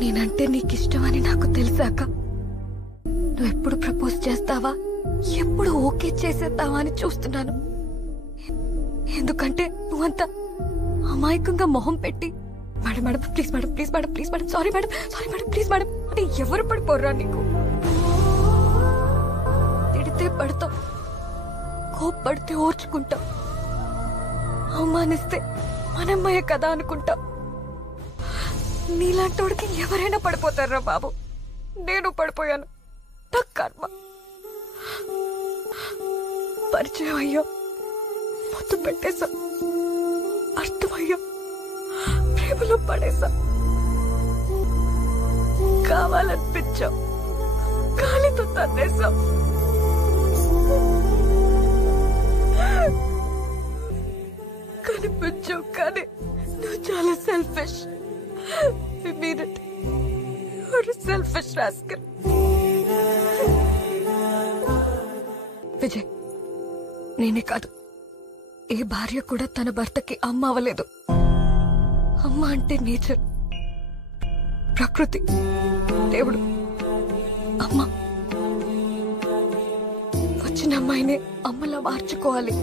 నేనంటే నీకిష్టమని నాకు తెలిసాక నువ్వెప్పుడు ప్రపోజ్ చేస్తావా, ఎప్పుడు ఓకే చేసేద్దావా అని చూస్తున్నాను. ఎందుకంటే నువ్వంతా అమాయకంగా మొహం పెట్టి madam madam please madam please madam please madam sorry madam sorry madam please madam అంటే ఎవరు పడిపోర్రా నీకు? తిడితే పడతాం, కోప్పడితే ఓర్చుకుంటాం, అవమానిస్తే మనమ్మయ్య కదా అనుకుంటాం. నీలాంటోడికి ఎవరైనా పడిపోతారా బాబు? నేను పడిపోయాను. నా కర్మ. పరిచయం అయ్యా, మొత్తం పెట్టేశా, అర్థమయ్యా, ప్రేమలో పడేశా, కావాలనిపించా, గాలితో తన్నేశా. కనిపించావు కానీ నువ్వు చాలా selfish. I mean it. You're a selfish rascal. Vijay, నేనే కాదు, ఏ భార్య కూడా తన భర్తకి అమ్మ అవ్వలేదు. అమ్మ అంటే నేచర్, ప్రకృతి, దేవుడు. అమ్మ వచ్చిన అమ్మాయిని అమ్మలా మార్చుకోవాలి.